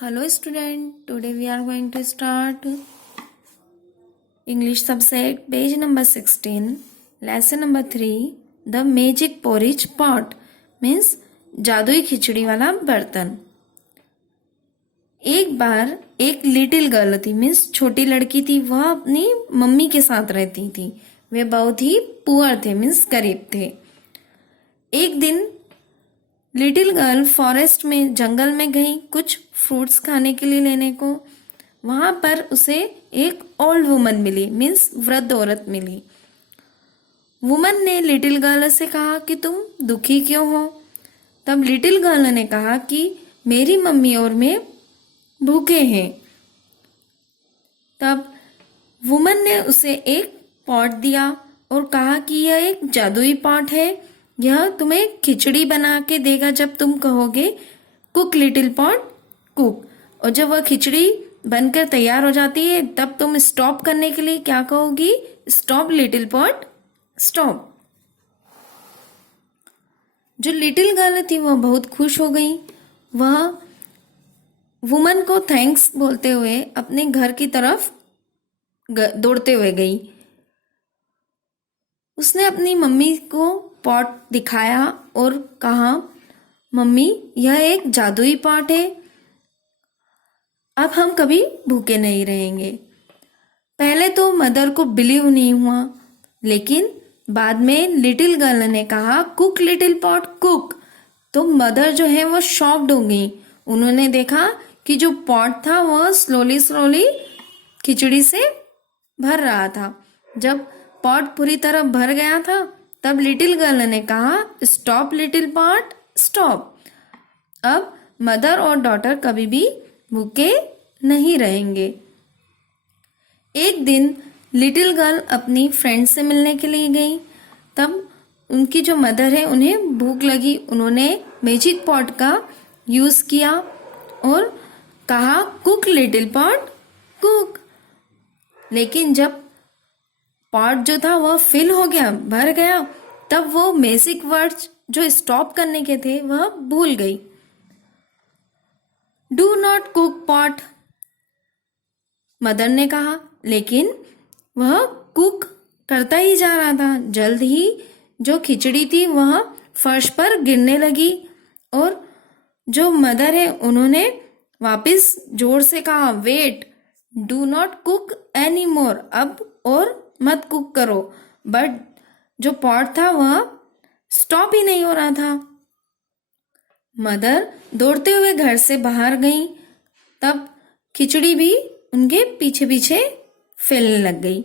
Hello student, today we are going to start English subject page number 16, lesson number 3, the magic porridge pot means जादुई खिचड़ी वाला बर्तन। एक बार एक little girl थी means छोटी लड़की थी, वह अपनी मम्मी के साथ रहती थी। वे बहुत ही पुअर थे मीन्स गरीब थे। एक दिन लिटिल गर्ल फॉरेस्ट में जंगल में गई कुछ फ्रूट्स खाने के लिए लेने को। वहां पर उसे एक ओल्ड वुमन मिली मीन्स वृद्ध औरत मिली। वुमन ने लिटिल गर्ल से कहा कि तुम दुखी क्यों हो। तब लिटिल गर्ल ने कहा कि मेरी मम्मी और मैं भूखे हैं। तब वुमन ने उसे एक पॉट दिया और कहा कि यह एक जादुई पॉट है, यह तुम्हें खिचड़ी बना के देगा जब तुम कहोगे कुक लिटिल पॉट कुक। और जब वह खिचड़ी बनकर तैयार हो जाती है तब तुम स्टॉप करने के लिए क्या कहोगी, स्टॉप लिटिल पॉट स्टॉप। जो लिटिल गर्ल थी वह बहुत खुश हो गई। वह वुमन को थैंक्स बोलते हुए अपने घर की तरफ दौड़ते हुए गई। उसने अपनी मम्मी को पॉट दिखाया और कहा, मम्मी यह एक जादुई पॉट है, अब हम कभी भूखे नहीं रहेंगे। पहले तो मदर को बिलीव नहीं हुआ, लेकिन बाद में लिटिल गर्ल ने कहा कुक लिटिल पॉट कुक। तो मदर जो है वो शॉक्ड हो गई। उन्होंने देखा कि जो पॉट था वह स्लोली स्लोली खिचड़ी से भर रहा था। जब पॉट पूरी तरह भर गया था तब लिटिल गर्ल ने कहा स्टॉप लिटिल पॉट स्टॉप। अब मदर और डॉटर कभी भी भूखे नहीं रहेंगे। एक दिन लिटिल गर्ल अपनी फ्रेंड से मिलने के लिए गई। तब उनकी जो मदर है उन्हें भूख लगी। उन्होंने मैजिक पॉट का यूज किया और कहा कुक लिटिल पॉट कुक। लेकिन जब पॉट जो था वह फिल हो गया, भर गया, तब वो मैजिक वर्ड्स जो स्टॉप करने के थे वह भूल गई। Do not cook pot mother ने कहा, लेकिन वह कुक करता ही जा रहा था। जल्द ही जो खिचड़ी थी वह फर्श पर गिरने लगी और जो मदर है उन्होंने वापस जोर से कहा wait do not cook any more, अब और मत कुक करो। बट जो पॉट था वह स्टॉप ही नहीं हो रहा था। मदर दौड़ते हुए घर से बाहर गई। तब खिचड़ी भी उनके पीछे पीछे फैलने लग गई।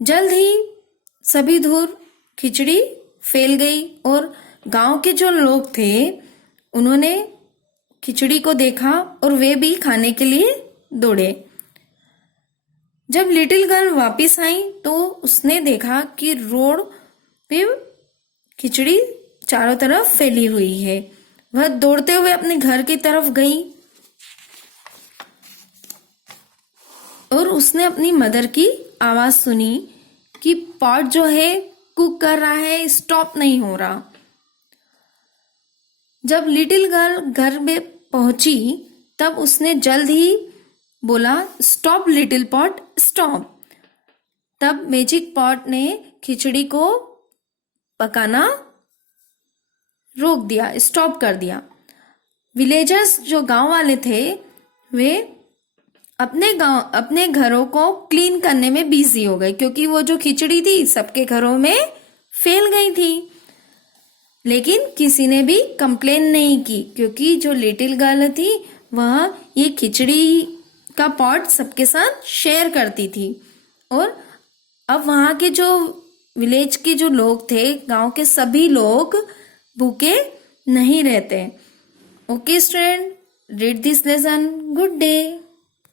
जल्द ही सभी दूर खिचड़ी फैल गई और गांव के जो लोग थे उन्होंने खिचड़ी को देखा और वे भी खाने के लिए दौड़े। जब लिटिल गर्ल वापस आई तो उसने देखा कि रोड पे खिचड़ी चारों तरफ फैली हुई है। वह दौड़ते हुए अपने घर की तरफ गई और उसने अपनी मदर की आवाज सुनी कि पॉट जो है कुक कर रहा है, स्टॉप नहीं हो रहा। जब लिटिल गर्ल घर में पहुंची तब उसने जल्द ही बोला स्टॉप लिटिल पॉट स्टॉप। तब मैजिक पॉट ने खिचड़ी को पकाना रोक दिया, स्टॉप कर दिया। विलेजर्स जो गांव वाले थे वे अपने घरों को क्लीन करने में बिजी हो गए, क्योंकि वो जो खिचड़ी थी सबके घरों में फैल गई थी। लेकिन किसी ने भी कंप्लेन नहीं की, क्योंकि जो लिटिल गर्ल थी वह ये खिचड़ी का पॉट सबके साथ शेयर करती थी। और अब वहां के जो विलेज के जो लोग थे, गांव के सभी लोग भूखे नहीं रहते। Okay student, read this lesson. Good day.